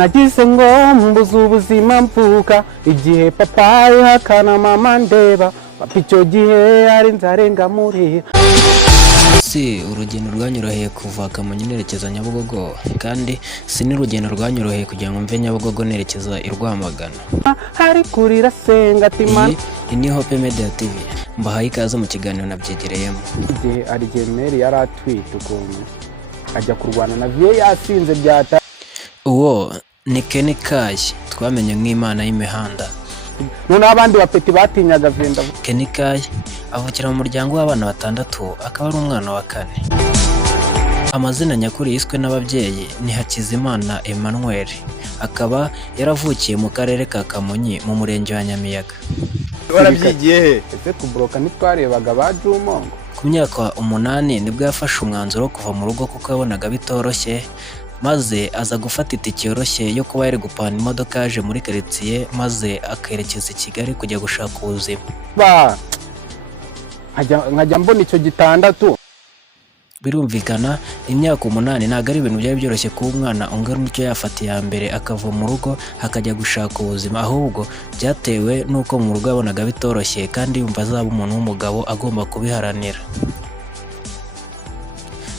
nagize ngo mbuze ubuzima mvuka igihe papa ihakana mama ndeba papa icyo gihe ari nzarenga muri si urugendo rwanyoroheye kuva Kamonyi nerekeza Nyabugogo kandi si n'urugendo rwanyoroheye kugira ngo mve Nyabugogo nerekeza i Rwamagana. hari kurira senga timana ni Hope Media TV mbahaye ikaze mu kiganiro nabyegereyemo. igihe Argemeri yari atwite ukuntu ajya kurwana na vie yasinze byata uwo ni Kenny Kayi twamenye nk'Imana y'imihanda. none abandi bapeti batinyaga venda. Kenny Kayi avukira mu muryango w'abana 6 akaba ari umwana wa 4. Amazina nyakuri yiswe n'ababyeyi ni Hakizimana Emmanuel, akaba yaravukiye mu karere ka Kamonyi mu murenge wa Nyamiyaga. Warabyigiye he? Ese kubroka nitwarebaga ba Jumongo. Ku myaka 8 nibwo yafashe umwanzuro wo kuva mu rugo kuko yabonaga bitoroshye, maze aza gufata itike yoroshye yo kuba yari gupana imodoka yaje muri quartier maze akerekeza i Kigali kujya gushaka ubuzima. Nkajya mbona icyo gitandatu. Birumvikana imyaka 8 ntago ari ibintu byari byoroshye ku umwana ungana n'icyo yafatiye ya mbere akava mu rugo akajya gushaka ubuzima, ahubwo byatewe nuko mu rugo yabonaga bitoroshye kandi yumva azaba umuntu w'umugabo agomba kubiharanira.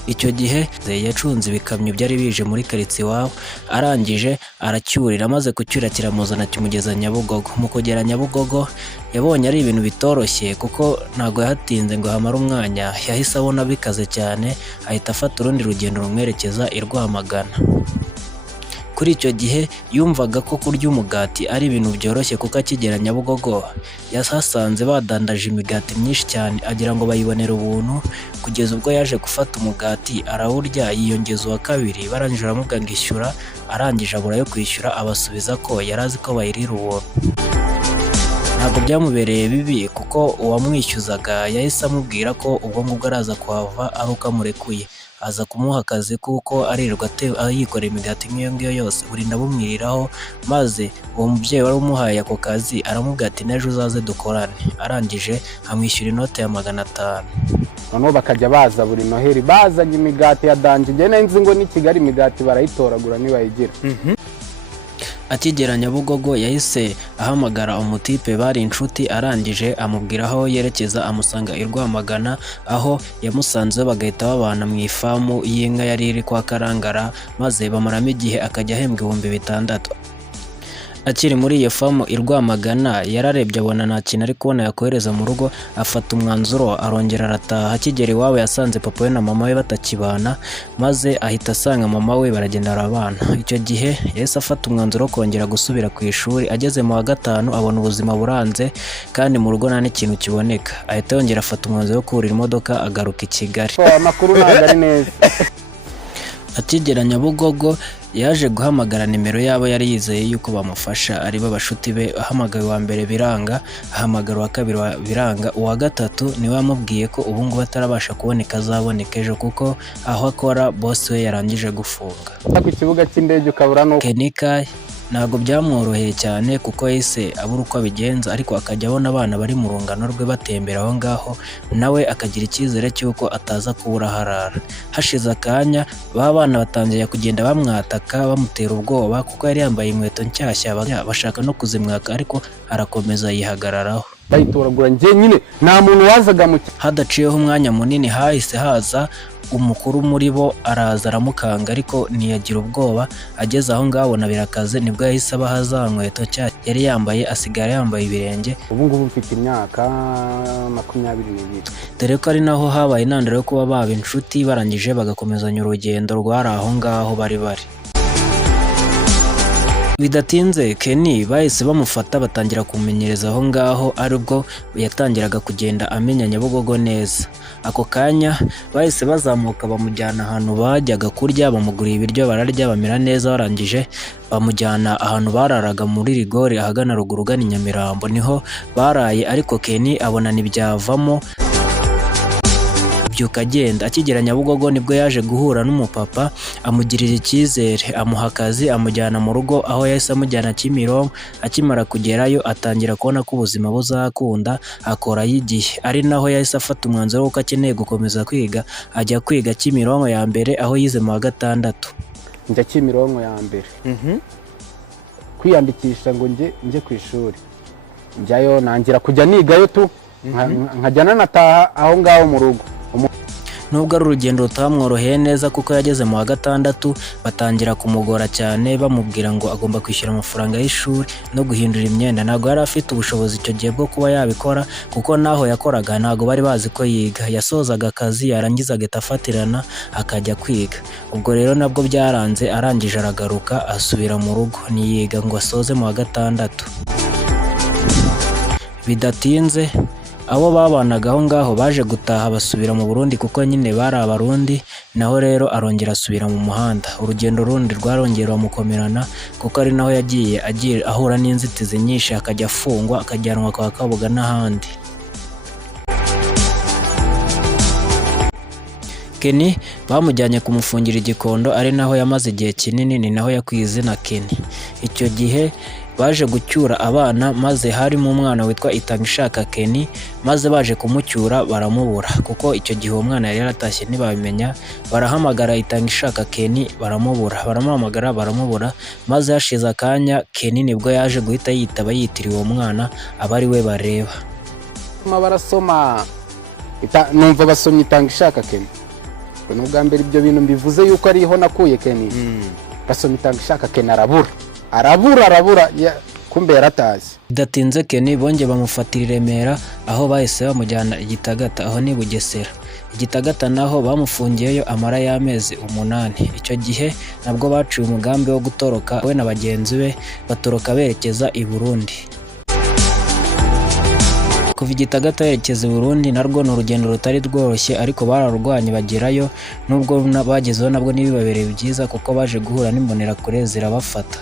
Icyo gihe yacunze ibikamyo byari bije muri quartier wabo, arangije aracyurira maze kucyura kiramuzana kimugeza Nyabugogo. Mu kugera Nyabugogo yabonye ari ibintu bitoroshye kuko ntago yahatinze ngo hamara umwanya, yahise abona bikaze cyane ahita afata urundi rugendo rumwerekeza i Rwamagana. Kuri icyo gihe yumvaga ko kurya umugati ari ibintu byoroshye kuko akigera Nyabugogo yasasanze badandaje imigati myinshi cyane agira ngo bayibonere ubuntu, kugeza ubwo yaje gufata umugati arawurya yiyongeza uwa kabiri, barangije aramubwira ngo ishyura, arangije abura yo kwishyura abasubiza ko yarazi ko bayirira ubuntu. Ntabwo byamubereye bibi kuko uwamwishyuzaga yahise amubwira ko ubwo ngubwo araza kuhava ari uko amurekuye, aza kumuha akazi kuko arirwa yikorera imigati nk'iyo ngiyo yose burinda bumwiriraho, maze uwo mubyeyi wari umuhaye ako kazi aramubwira ati n'ejo uzaze dukorane, arangije amwishyura inote ya 500. Noneho bakajya baza buri Noheri bazanye imigati ya danje, njye nzi ngo ni Kigali imigati barayitoragura nibayigira. Akigera Nyabugogo yahise ahamagara umutipe bari inshuti, arangije amubwira aho yerekeza amusanga i Rwamagana, aho yamusanze bagahita babana mu ifamu y'inka yari iri kwa Karangara, maze bamaramo igihe akajya ahembwa 6,000. Akiri muri iyo famu i Rwamagana yararebye abona nta kintu ari kubona yakohereza mu rugo, afata umwanzuro arongera arataha. Akigera iwabo yasanze papa we na mama we batakibana, maze ahita asanga mama we baragenda arabana. Icyo gihe yahise afata umwanzuro kongera gusubira ku ishuri. Ageze mu wa 5 abona ubuzima buranze kandi mu rugo nta n'ikintu kiboneka, ahita yongera afata umwanzuro wo kurira imodoka agaruka i Kigali. Amakuru ntabwo ari neza. Akigera Nyabugogo yaje guhamagara nimero yabo yari yizeye yuko bamufasha ari bo bashuti be. Ahamagaye wa mbere biranga, ahamagara wa kabiri biranga, uwa gatatu niwe amubwiye ko ubu ngubu atarabasha kuboneka azaboneka ejo kuko aho akora boss we yarangije gufunga. Ku kibuga cy'indege ukabura no Kenny Kayi ntabwo byamworoheye cyane kuko yahise abura uko abigenza, ariko akajya abona abana bari mu rungano rwe batembera aho ngaho, nawe akagira icyizere cy'uko ataza kubura harara. Hashize akanya bana batangiye kugenda bamwataka bamutera ubwoba kuko yari yambaye inkweto nshyashya, bashaka no kuzimwaka ariko arakomeza yihagararaho. bayitoragura njye nyine nta muntu wazaga mu Hadaciyeho umwanya munini hahise haza umukuru muri bo araza aramukanga ariko ntiyagira ubwoba. Ageze aho ngaho abona birakaze nibwo yahise abaha za nkweto yari yambaye asigara yambaye ibirenge. Ubu ngubu mfite imyaka 22. Dore ko ari naho habaye intandaro yo kuba baba inshuti, barangije bagakomezanya urugendo rwari aho ngaho bari. Bidatinze Kenny bahise bamufata batangira kumenyereza aho ngaho, aribwo yatangiraga kugenda amenya Nyabugogo neza. Ako kanya bahise bazamuka bamujyana ahantu bajyaga kurya, bamugurira ibiryo bararya bamera neza, barangije bamujyana ahantu bararaga muri rigore ahagana ruguru gana Nyamirambo, niho baraye. Ariko Kenny abona ntibyavamo byuka agenda. Akigera Nyabugogo nibwo yaje guhura n'umupapa amugirira icyizere, amuha akazi amujyana mu rugo, aho yahise amujyana Kimironko. Akimara kugerayo atangira kubona ko ubuzima buzakunda, akora y'igihe, ari naho yahise afata umwanzuro ko akeneye gukomeza kwiga, ajya kwiga Kimironko ya mbere aho yize mu wa 6. njya Kimironko ya mbere kwiyandikisha ngo njye ku ishuri, njyayo nangira kujya nigayo tu nkajyana nataha aho ngaho mu rugo. Nubwo ari urugendo rutamworoheye neza kuko yageze mu wa gatandatu batangira kumugora cyane bamubwira ngo agomba kwishyura amafaranga y'ishuri no guhindura imyenda. Ntabwo yari afite ubushobozi icyo gihe bwo kuba yabikora kuko naho yakoraga ntabwo bari bazi ko yiga. Yasozaga akazi yarangiza agahita afatirana akajya kwiga. Ubwo rero nabwo byaranze, arangije aragaruka asubira mu rugo ntiyiga ngo asoze mu wa gatandatu. Bidatinze abo babanaga aho ngaho baje gutaha basubira mu Burundi kuko nyine bari Abarundi, naho rero arongera asubira mu muhanda. Urugendo rundi rwarongera ruramukomerana kuko ari naho yagiye ahura n'inzitizi nyinshi, akajya afungwa akajyanwa kwa Kabuga n'ahandi. Kenny bamujyanye kumufungira i Gikondo, ari naho yamaze igihe kinini, ni naho yakwiye izina Kenny. Icyo gihe baje gucyura abana maze harimo umwana witwa Itangishaka Kenny, maze baje kumucyura baramubura kuko icyo gihe uwo mwana yari yaratashye ntibabimenya. Barahamagara Itangishaka Kenny baramubura, baramuhamagara baramubura, maze hashize akanya Kenny nibwo yaje guhita yitaba yitiriwe uwo mwana aba ari we bareba. Barasoma numva basomye Itangishaka Kenny, ni ubwa mbere ibyo bintu mbivuze yuko ariho nakuye Kenny. Basomye Itangishaka Kenny arabura kumbe yaratashye. Bidatinze Kenny bongeye bamufatira i Remera, aho bahise bamujyana i Gitagata, aho ni Bugesera. I Gitagata naho bamufungiyeyo amara y'amezi 8. Icyo gihe nabwo baciye umugambi wo gutoroka we na bagenzi be, batoroka berekeza i Burundi. Kuva i Gitagata yerekeza i Burundi narwo ni urugendo rutari rworoshye, ariko bararurwanye bagerayo, nubwo bagezeho nabwo ntibibabereye byiza kuko baje guhura n'imbonerakure zirabafata.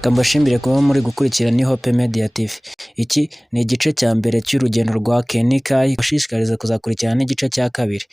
Kambashimbire kuba muri gukurikira ni Hope Media TV. Iki ni igice cya mbere cy'urugendo rwa Kenny Kai. Ushishikariza kuzakurikirana n'igice cya kabiri.